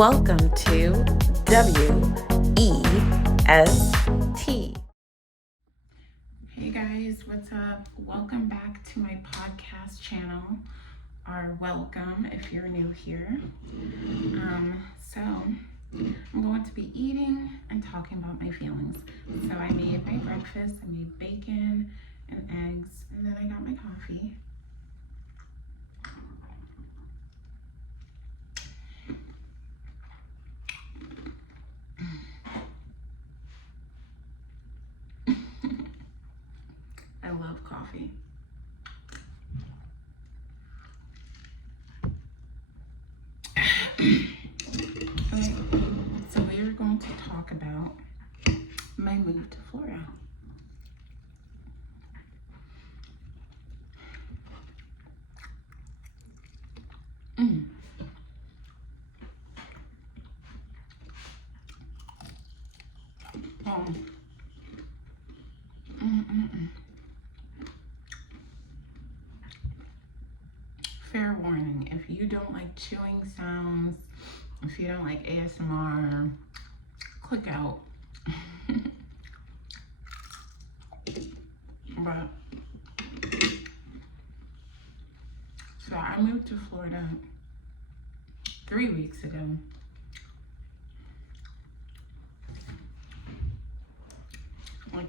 Welcome to W.E.S.T. Hey guys, what's up? Welcome back to my podcast channel, or welcome if you're new here. So I'm going to be eating and talking about my feelings. So I made my breakfast, I made bacon and eggs, and then I got my coffee. I love coffee. Okay, so we are going to talk about my move to Florida. Fair warning, if you don't like chewing sounds, if you don't like ASMR, click out. But so I moved to Florida 3 weeks ago. Like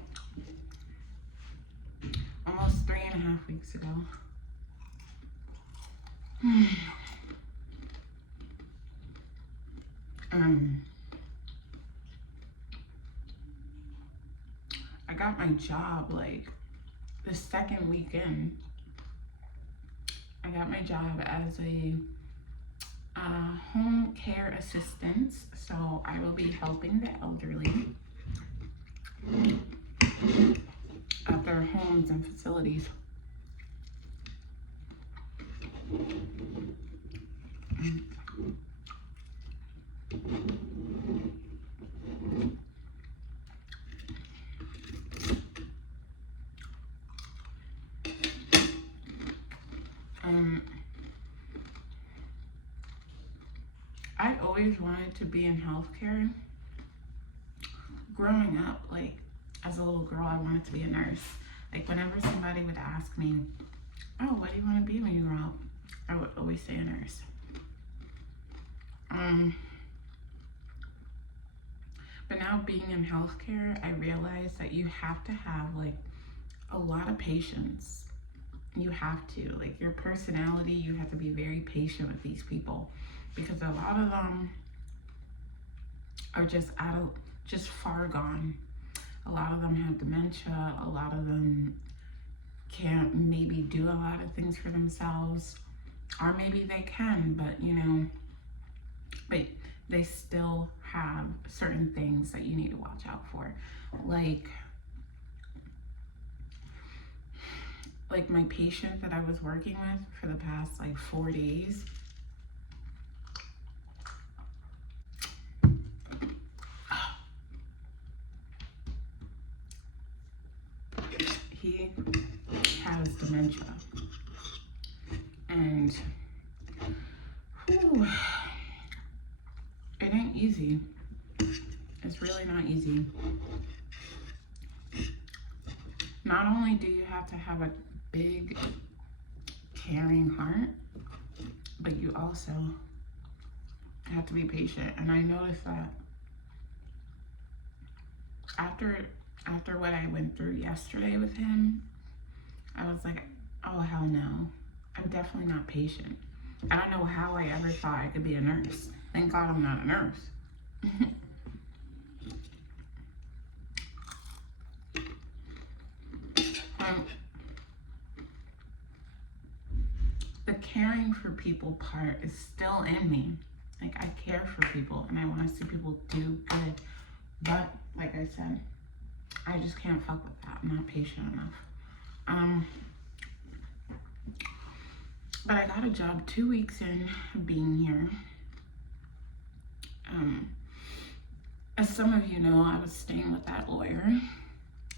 almost 3.5 weeks ago. I got my job like the second weekend. I got my job as a home care assistant, so I will be helping the elderly at their homes and facilities. I always wanted to be in healthcare. Growing up, like as a little girl, I wanted to be a nurse. Like whenever somebody would ask me, oh, what do you want to be when you grow up? I would always say a nurse. But now being in healthcare, I realize that you have to have like a lot of patience. You have to, like your personality, you have to be very patient with these people because a lot of them are just far gone. A lot of them have dementia. A lot of them can't maybe do a lot of things for themselves, or maybe they can, but but they still have certain things that you need to watch out for. Like my patient that I was working with for the past like 4 days. He has dementia, and it ain't easy. It's really not easy. Not only do you have to have a big, caring heart, but you also have to be patient. And I noticed that after what I went through yesterday with him, I was like, oh hell no, I'm definitely not patient. I don't know how I ever thought I could be a nurse. Thank God I'm not a nurse. The caring for people part is still in me. Like I care for people and I want to see people do good. But like I said, I just can't fuck with that. I'm not patient enough. But I got a job 2 weeks in being here. As some of you know, I was staying with that lawyer,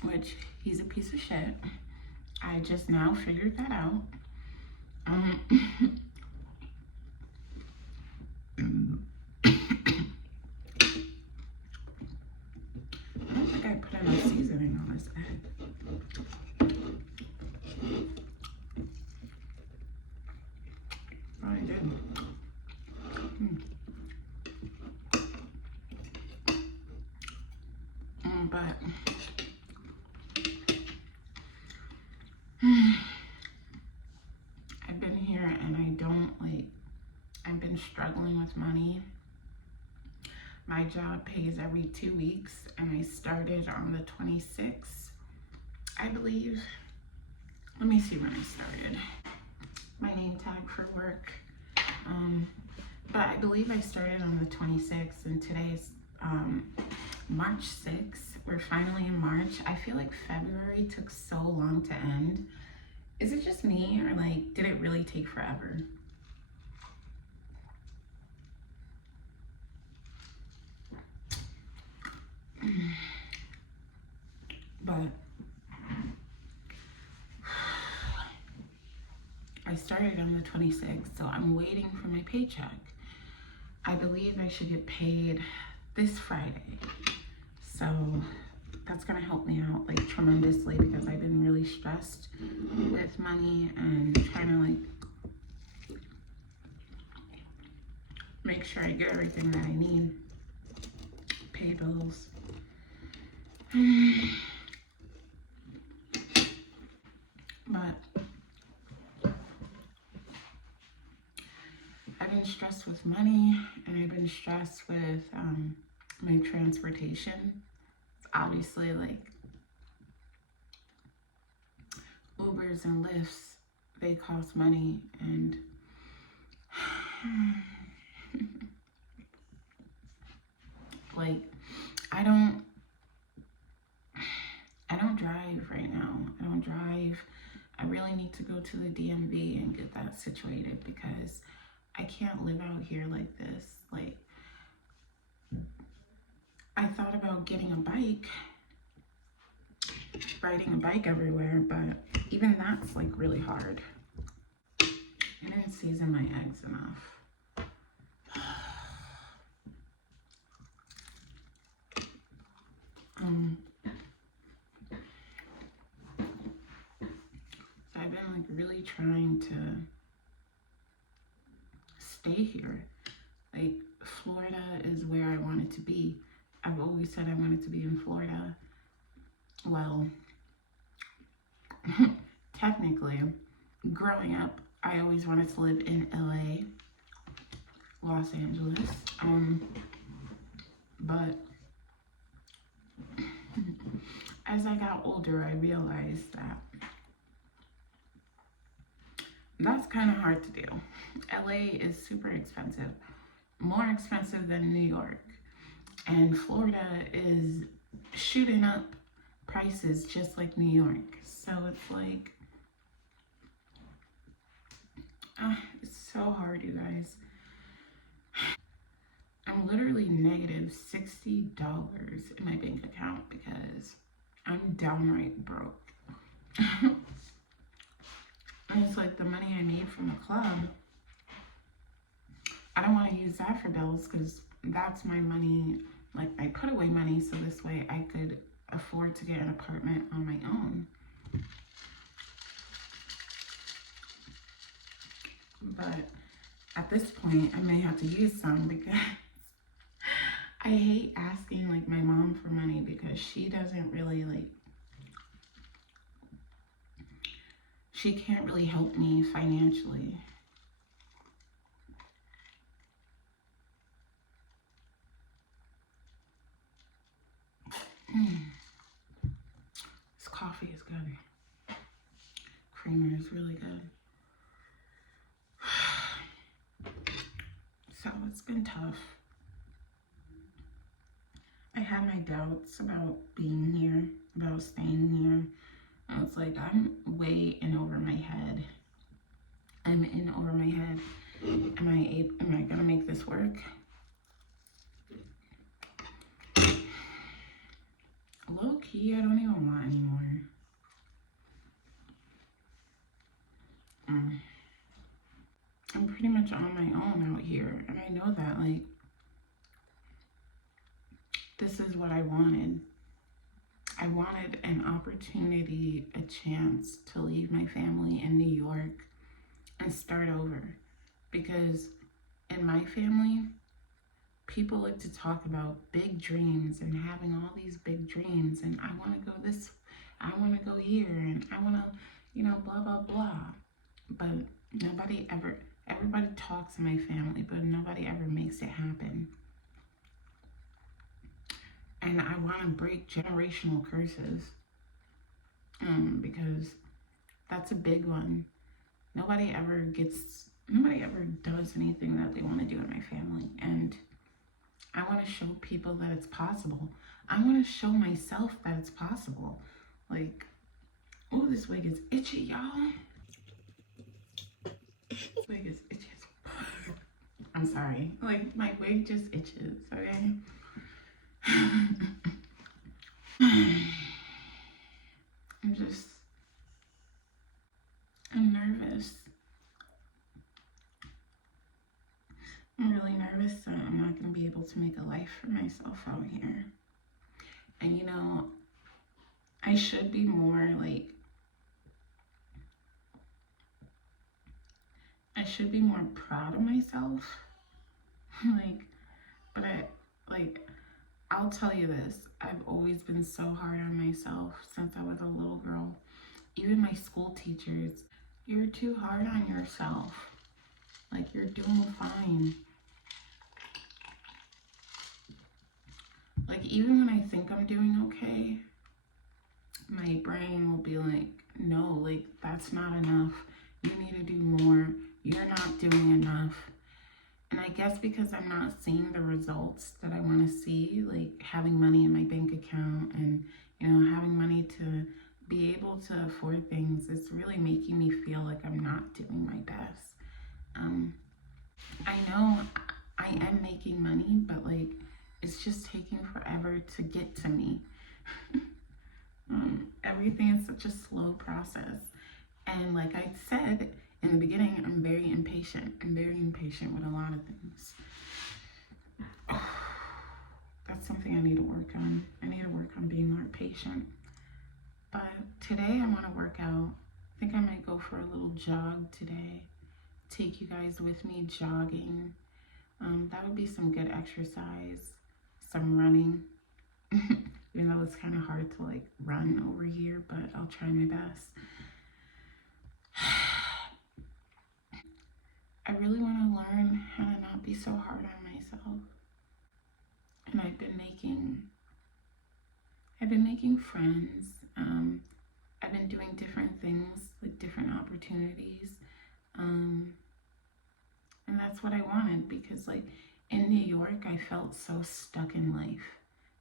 which he's a piece of shit. I just now figured that out. But I've been here and I've been struggling with money. My job pays every 2 weeks, and I started on the 26th, I believe. Let me see when I started. My name tag for work. But I believe I started on the 26th, and today's March 6th. We're finally in March. I feel like February took so long to end. Is it just me, or like, did it really take forever? But I started on the 26th, so I'm waiting for my paycheck. I believe I should get paid this Friday. So that's gonna help me out like tremendously, because I've been really stressed with money and trying to like make sure I get everything that I need, pay bills. But I've been stressed with money, and I've been stressed with my transportation. Obviously, like Ubers and Lyfts, they cost money, and like I don't drive right now. I don't drive. I really need to go to the DMV and get that situated, because I can't live out here like this. Like, I thought about getting a bike, riding a bike everywhere, but even that's like really hard. I didn't season my eggs enough. So I've been like really trying to stay here. Like, Florida is where I wanted to be. I've always said I wanted to be in Florida. Well, technically, growing up, I always wanted to live in LA, Los Angeles. But as I got older, I realized that that's kind of hard to do. LA is super expensive, more expensive than New York. And Florida is shooting up prices just like New York. So it's like, it's so hard, you guys. I'm literally negative $60 in my bank account because I'm downright broke. And it's like the money I made from the club, I don't want to use that for bills, because that's my money, like I put away money so this way I could afford to get an apartment on my own. But at this point, I may have to use some, because I hate asking like my mom for money, because she doesn't really like, she can't really help me financially. This coffee is good. Creamer is really good. So it's been tough. I had my doubts about being here, about staying here. I was like, I'm way in over my head. I'm in over my head. Am I gonna make this work? Low key, I don't even want anymore. I'm pretty much on my own out here, and I know that, like, this is what I wanted. I wanted an opportunity, a chance to leave my family in New York and start over, because in my family, people like to talk about big dreams and having all these big dreams, and I want to go this, I want to go here, and I want to, blah, blah, blah. But everybody talks in my family, but nobody ever makes it happen. And I want to break generational curses, because that's a big one. Nobody ever does anything that they want to do in my family. And I want to show people that it's possible. I want to show myself that it's possible. Like, oh, this wig is itchy, y'all. This wig is itchy. I'm sorry. Like, my wig just itches, okay? I'm nervous. I'm really nervous that I'm not going to be able to make a life for myself out here. And I should be more proud of myself. I'll tell you this, I've always been so hard on myself since I was a little girl. Even my school teachers, you're too hard on yourself. Like, you're doing fine. Like, even when I think I'm doing okay, my brain will be like, no, like, that's not enough. You need to do more. You're not doing enough. And I guess because I'm not seeing the results that I want to see, like having money in my bank account and, having money to be able to afford things, it's really making me feel like I'm not doing my best. I know I am making money, but like, it's just taking forever to get to me. Everything is such a slow process. And like I said in the beginning, I'm very impatient. I'm very impatient with a lot of things. That's something I need to work on. I need to work on being more patient. But today I want to work out. I think I might go for a little jog today. Take you guys with me jogging. That would be some good exercise. Some running. Even though it's kind of hard to like run over here, but I'll try my best. I really want to learn how to not be so hard on myself. And I've been making friends. I've been doing different things, like different opportunities. And that's what I wanted, because like in New York, I felt so stuck in life.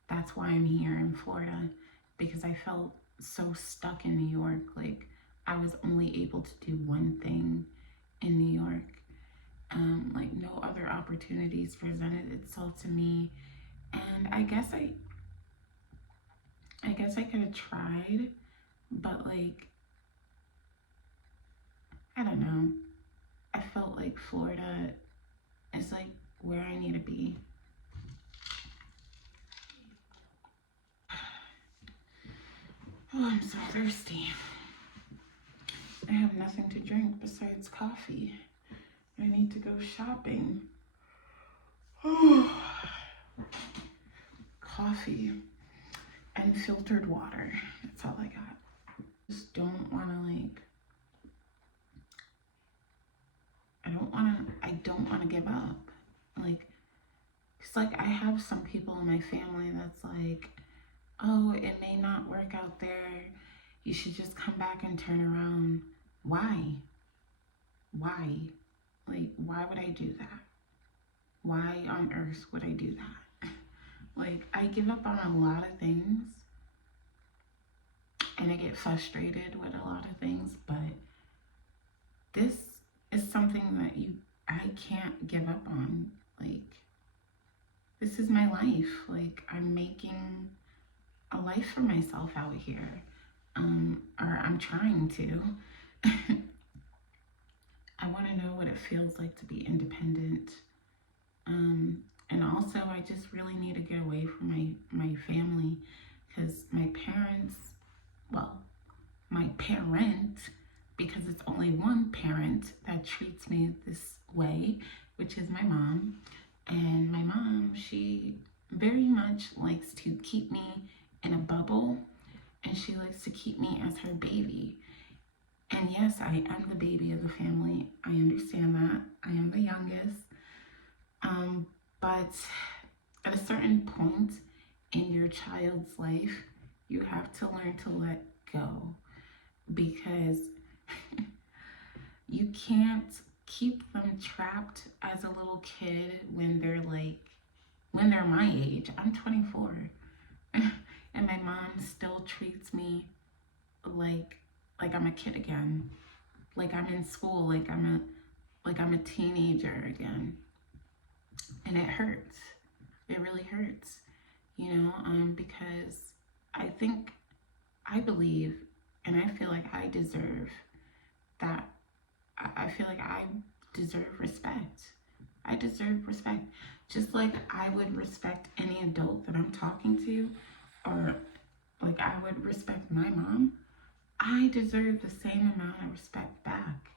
That's why I'm here in Florida, because I felt so stuck in New York. Like, I was only able to do one thing in New York. Like, no other opportunities presented itself to me. And I guess I could have tried, but like, I don't know. I felt like Florida is like where I need to be. Oh, I'm so thirsty. I have nothing to drink besides coffee. I need to go shopping. Coffee and filtered water. That's all I got. Just don't want to I don't want to give up. Like, it's like I have some people in my family that's like, oh, it may not work out there. You should just come back and turn around. Why? Like, why would I do that? Why on earth would I do that? Like, I give up on a lot of things, and I get frustrated with a lot of things, but this is something that I can't give up on. Like, this is my life. Like, I'm making a life for myself out here, or I'm trying to. I want to know what it feels like to be independent. And also, I just really need to get away from my family, because my parent, because it's only one parent that treats me this way, which is my mom. And my mom, she very much likes to keep me in a bubble, and she likes to keep me as her baby. And yes, I am the baby of the family. I understand that. I am the youngest. But at a certain point in your child's life, you have to learn to let go, because you can't keep them trapped as a little kid when they're my age. I'm 24 and my mom still treats me like I'm a kid again, like I'm in school, like I'm a teenager again. And it hurts. It really hurts, because I believe, and I feel like I deserve that. I feel like I deserve respect. I deserve respect. Just like I would respect any adult that I'm talking to, or like I would respect my mom, I deserve the same amount of respect back.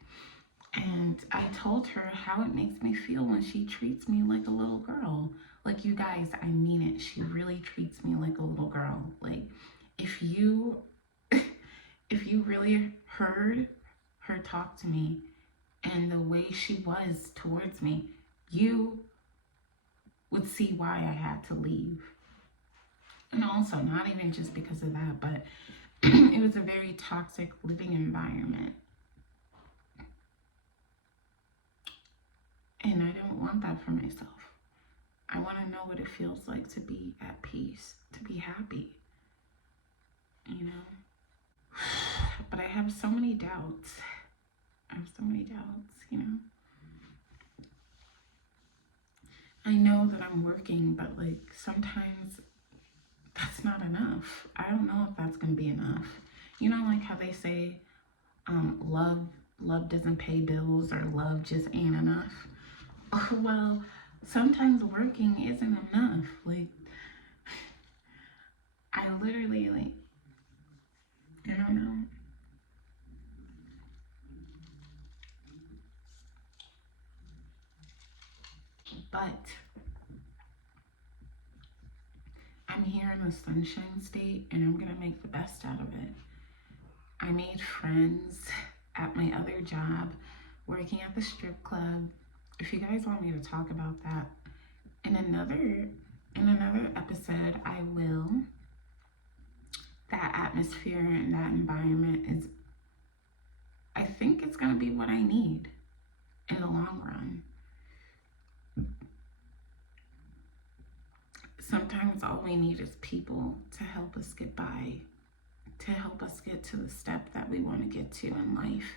And I told her how it makes me feel when she treats me like a little girl. Like, you guys, I mean it. She really treats me like a little girl. Like, if you really heard her talk to me and the way she was towards me, you would see why I had to leave. And also, not even just because of that, but it was a very toxic living environment. And I don't want that for myself. I want to know what it feels like to be at peace, to be happy, But I have so many doubts. I know that I'm working, but like sometimes that's not enough. I don't know if that's going to be enough. Like how they say, love doesn't pay bills, or love just ain't enough. Well, sometimes working isn't enough. Like, I literally, I don't know. But I'm here in the Sunshine State, and I'm gonna make the best out of it. I made friends at my other job, working at the strip club. If you guys want me to talk about that in another episode, I will. That atmosphere and that environment I think it's gonna be what I need in the long run. Sometimes all we need is people to help us get by, to help us get to the step that we want to get to in life.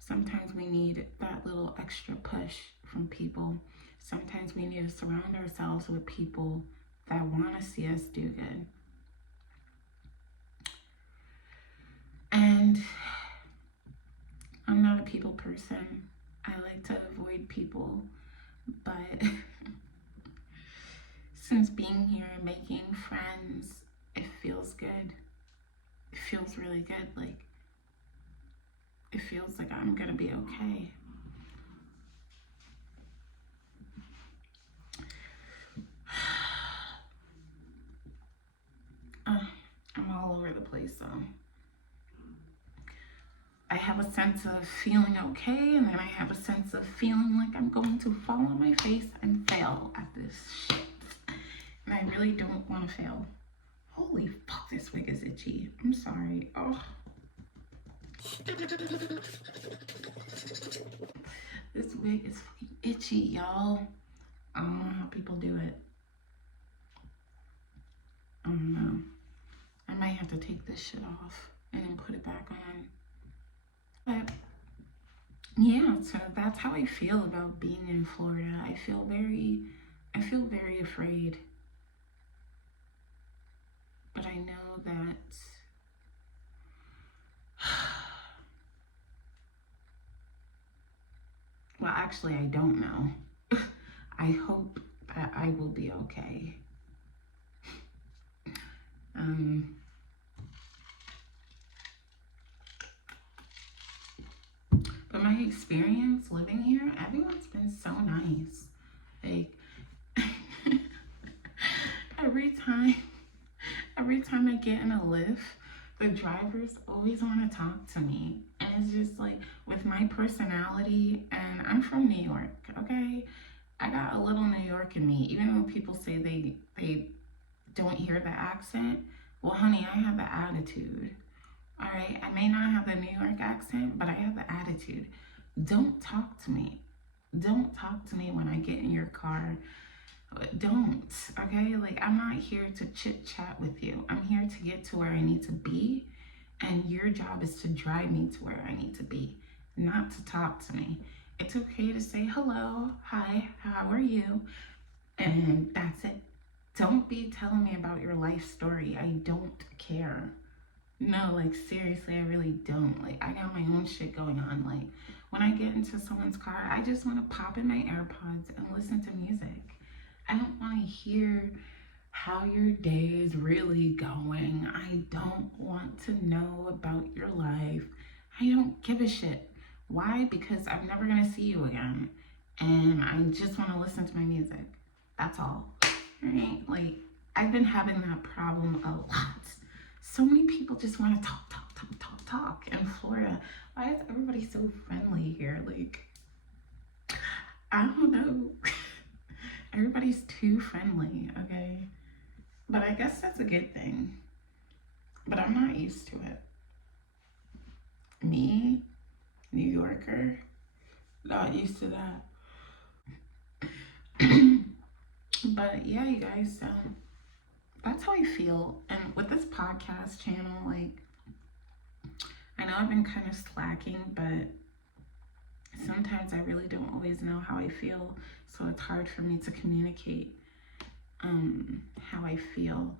Sometimes we need that little extra push from people. Sometimes we need to surround ourselves with people that want to see us do good. And I'm not a people person. I like to avoid people, but since being here and making friends, it feels good. It feels really good. Like, it feels like I'm gonna be okay. I'm all over the place though. I have a sense of feeling okay, and then I have a sense of feeling like I'm going to fall on my face and fail at this shit. And I really don't want to fail. Holy fuck, this wig is itchy. I'm sorry. Oh. This wig is fucking itchy, y'all. I don't know how people do it. I don't know. I might have to take this shit off and then put it back on. But yeah, so that's how I feel about being in Florida. I feel very afraid. But I know that well, actually, I don't know. I hope that I will be okay. But my experience living here, everyone's been so nice. Like, every time I get in a lift, the drivers always want to talk to me. And it's just like, with my personality, and I'm from New York, okay? I got a little New York in me, even though people say they don't hear the accent. Well, honey, I have the attitude. All right, I may not have the New York accent, but I have the attitude. Don't talk to me. Don't talk to me when I get in your car. Don't, okay? Like, I'm not here to chit chat with you. I'm here to get to where I need to be, and your job is to drive me to where I need to be, not to talk to me. It's okay to say hello, hi, how are you? And that's it. Don't be telling me about your life story. I don't care. No, like, seriously, I really don't. Like, I got my own shit going on. Like, when I get into someone's car, I just want to pop in my AirPods and listen to music. I don't want to hear how your day is really going. I don't want to know about your life. I don't give a shit. Why? Because I'm never going to see you again. And I just want to listen to my music. That's all. Right? Like, I've been having that problem a lot. So many people just want to talk in Florida. Why is everybody so friendly here? Like, I don't know. Everybody's too friendly, okay? But I guess that's a good thing. But I'm not used to it. Me, New Yorker, not used to that. But yeah, you guys, that's how I feel. And with this podcast channel, like, I know I've been kind of slacking, but sometimes I really don't always know how I feel. So it's hard for me to communicate how I feel.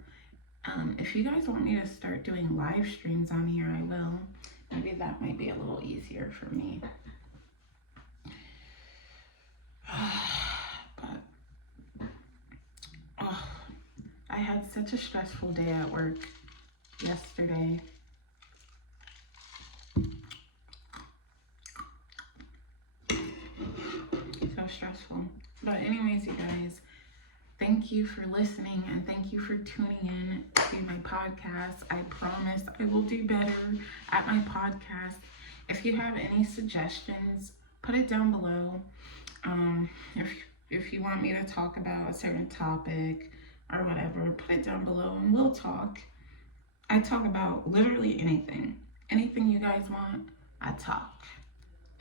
If you guys want me to start doing live streams on here, I will. Maybe that might be a little easier for me. But I had such a stressful day at work yesterday. So stressful. But anyways, you guys, thank you for listening, and thank you for tuning in to my podcast. I promise I will do better at my podcast. If you have any suggestions, put it down below. If you want me to talk about a certain topic or whatever, put it down below and we'll talk. I talk about literally anything. Anything you guys want, I talk.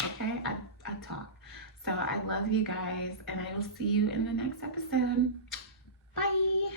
Okay? I talk. So I love you guys, and I will see you in the next episode. Bye.